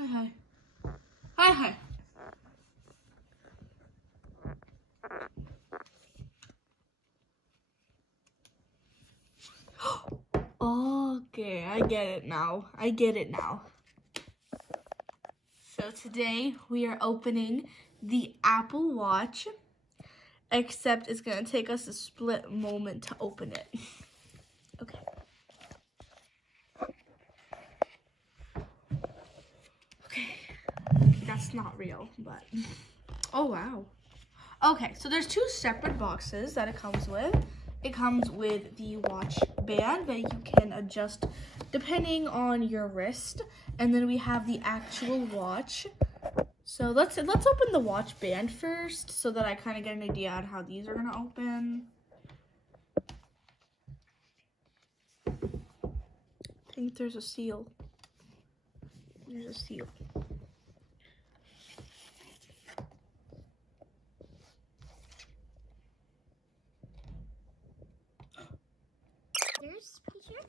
Hi. Hi. Okay, I get it now. So today we are opening the Apple Watch, except it's gonna take us a split moment to open it. Okay. Okay, that's not real, but, oh wow. Okay, so there's two separate boxes that it comes with. It comes with the watch band that you can adjust depending on your wrist, and then we have the actual watch. So let's open the watch band first, so that I kind of get an idea on how these are gonna open. I think there's a seal. There's a seal. There's picture,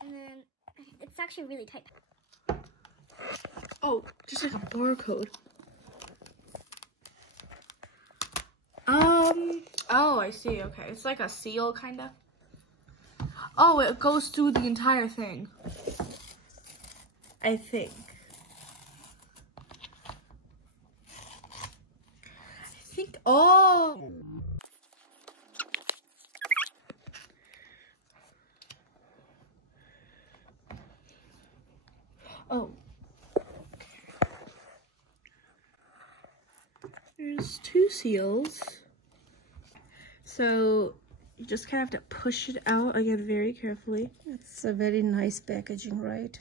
and then it's actually really tight. Oh, just like a barcode. Oh, I see. Okay, it's like a seal, kind of. Oh, it goes through the entire thing, I think. Oh. Oh. There's two seals. So you just kind of have to push it out again very carefully. It's a very nice packaging, right?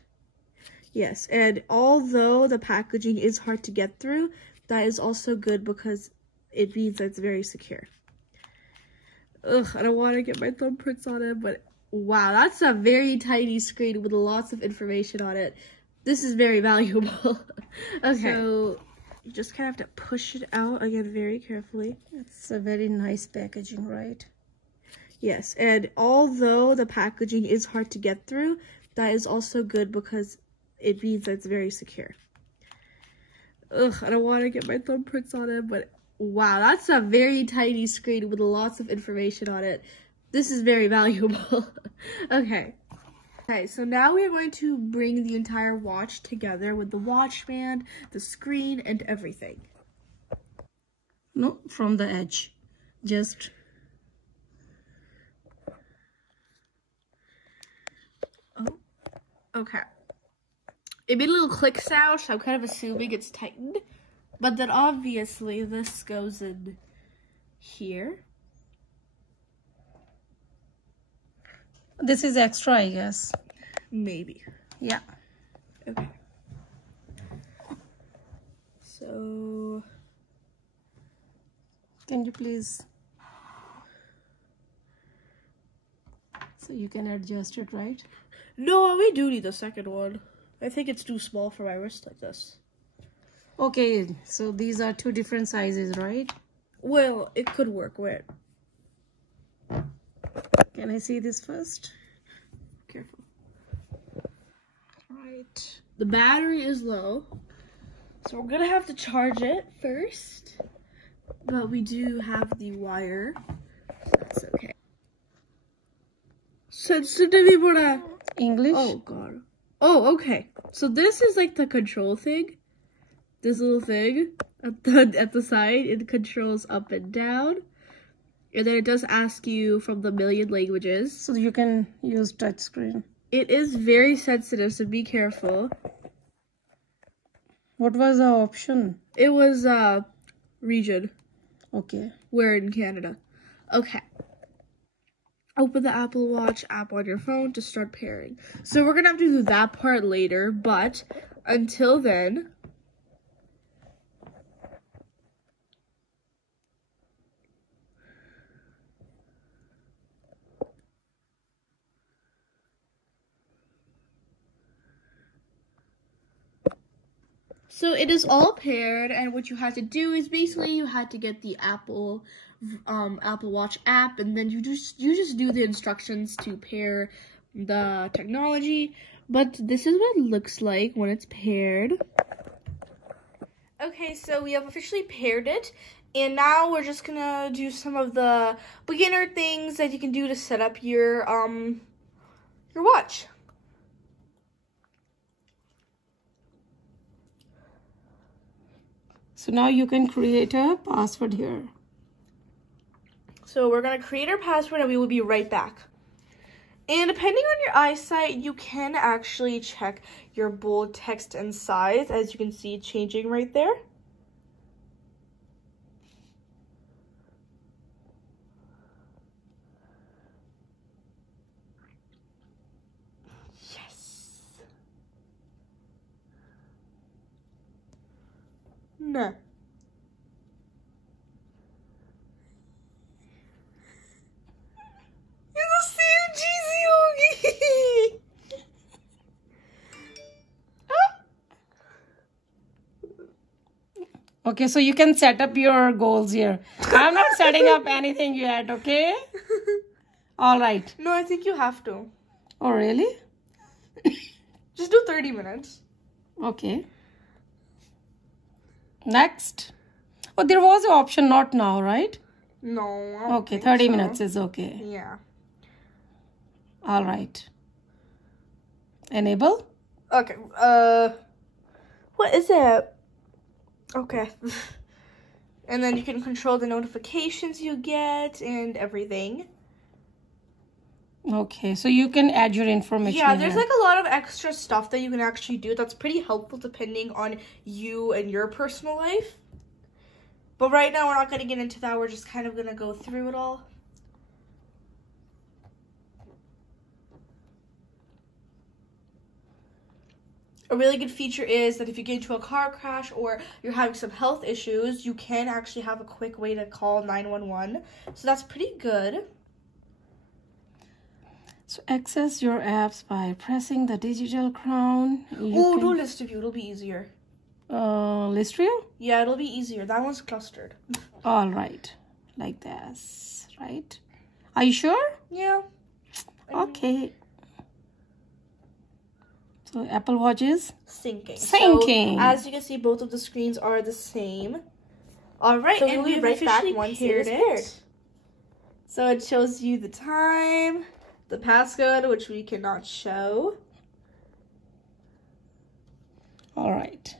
Yes, and although the packaging is hard to get through, that is also good because it means that it's very secure. Ugh, I don't want to get my thumbprints on it, but wow, that's a very tiny screen with lots of information on it. This is very valuable. Okay, so you just kind of have to push it out again very carefully. It's a very nice packaging, right? Yes, and although the packaging is hard to get through, that is also good because it means that it's very secure. Ugh, I don't want to get my thumbprints on it, but wow, that's a very tiny screen with lots of information on it. This is very valuable. Okay, so now we are going to bring the entire watch together with the watch band, the screen, and everything. No, from the edge. Just... Oh, okay. It made a little click sound, so I'm kind of assuming it's tightened. But then obviously this goes in here. This is extra, I guess. Maybe. Yeah. Okay. So... Can you please... So you can adjust it, right? No, we do need the second one. I think it's too small for my wrist like this. Okay, so these are two different sizes, right? Well, it could work. Wait. Can I see this first? Careful. Right. The battery is low, so we're gonna have to charge it first. But we do have the wire, so that's okay. Sensitivity for that. English? Oh god. Oh, okay. So this is like the control thing. This little thing at the side, it controls up and down. And then it does ask you from the million languages. So you can use touchscreen. It is very sensitive, so be careful. What was the option? It was region. Okay. We're in Canada. Okay. Open the Apple Watch app on your phone to start pairing. So we're gonna have to do that part later, but until then, so it is all paired, and what you had to do is basically you had to get the Apple Watch app, and then you just do the instructions to pair the technology. But this is what it looks like when it's paired. Okay, so we have officially paired it. And now we're just gonna do some of the beginner things that you can do to set up your watch. So now you can create a password here. So we're gonna create our password and we will be right back. And depending on your eyesight, you can actually check your bold text and size, as you can see changing right there. No. You're the same cheesy Yogi. Okay, so you can set up your goals here. I'm not setting up anything yet, okay? All right. No, I think you have to. Oh, really? Just do 30 minutes. Okay. Next. Oh, there was an option not now, right? No. I don't Okay, think 30 so. minutes is okay. Yeah. All right. Enable. Okay. What is it? Okay. And then you can control the notifications you get and everything. Okay, so you can add your information. Yeah, there's here. like a lot of extra stuff that you can actually do that's pretty helpful depending on you and your personal life. But right now we're not going to get into that. We're just kind of going to go through it all. A really good feature is that if you get into a car crash or you're having some health issues, you can actually have a quick way to call 911. So that's pretty good. So access your apps by pressing the digital crown. Oh, do list view. It'll be easier. List view? Yeah, it'll be easier. That one's clustered. All right. Like this, right? Are you sure? Yeah. Okay. So Apple Watch is Syncing. syncing. So, as you can see, both of the screens are the same. All right, So and we'll be we've right back officially once paired it is paired. it. So it shows you the time, the passcode, which we cannot show. all right.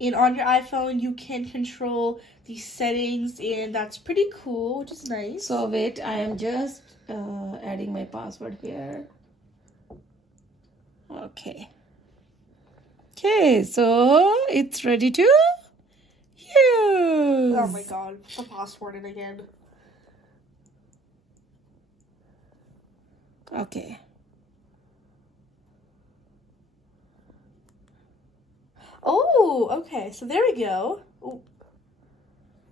And on your iPhone, you can control the settings, and that's pretty cool, which is nice. So wait, I am just adding my password here. Okay. Okay, so it's ready to use. Oh my god, the password in again. Okay. Oh, okay, so there we go. Ooh.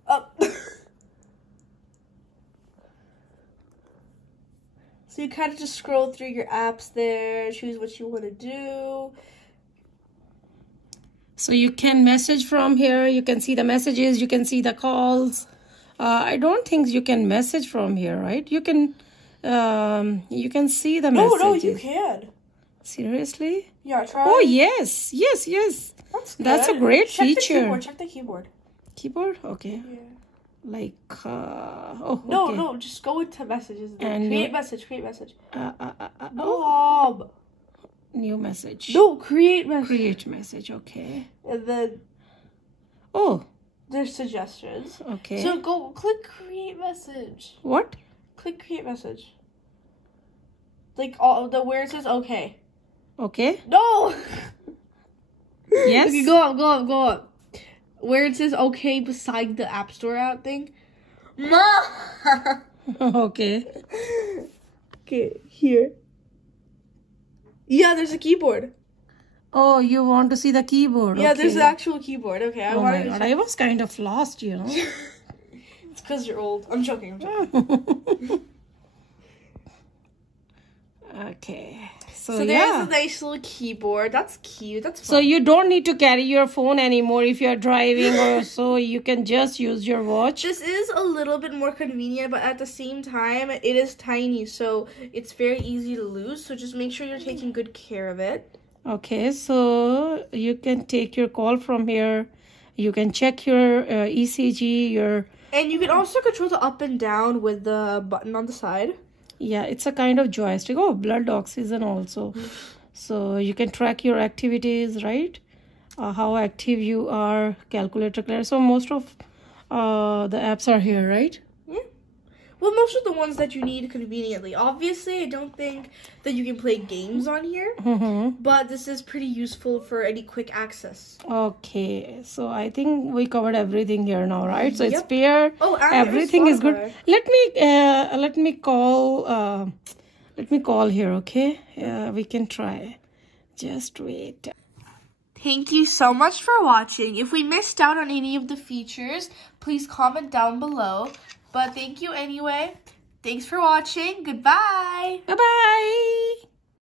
Oh. So you kind of just scroll through your apps there, choose what you want to do. So you can message from here. You can see the messages. You can see the calls. I don't think you can message from here, right? You can see the messages. No, you can. Seriously? Yeah, try. Oh, yes. Yes. That's a great feature. Check the keyboard. Keyboard? Okay. Yeah. Like, oh, No, okay. no, just go into messages. And Create you- message, create message. Oh, Bob. new message. No, create message. Create message, okay. And then Oh, there's suggestions. okay. So go click create message. What? Click create message. Like all the where it says okay. Okay. No. Yes. Okay, go up. Where it says okay beside the App Store app thing. Okay. Okay, here. Yeah, there's a keyboard. Oh, you want to see the keyboard? Yeah, there's okay. an actual keyboard. Okay, I Oh my wanted to god, check. I was kind of lost, you know. It's because you're old. I'm joking. Okay. So, there's yeah. a nice little keyboard. That's cute. That's fun. So you don't need to carry your phone anymore if you're driving or so. You can just use your watch. This is a little bit more convenient, but at the same time, it is tiny, so it's very easy to lose. So just make sure you're taking good care of it. Okay, so you can take your call from here. You can check your ECG, And you can also control the up and down with the button on the side. Yeah, it's a kind of joystick. Oh, blood oxygen also. So you can track your activities, right? How active you are, calculator clear. So most of the apps are here, right? Yeah. Well, most of the ones that you need conveniently. Obviously, I don't think that you can play games on here, but this is pretty useful for any quick access. Okay, so I think we covered everything here now, right? So it's Yep. fair. Oh, and everything is good. Spotify. Let me call here, okay? We can try. Just wait. Thank you so much for watching. If we missed out on any of the features, please comment down below. But thank you anyway. Thanks for watching. Goodbye. Bye-bye.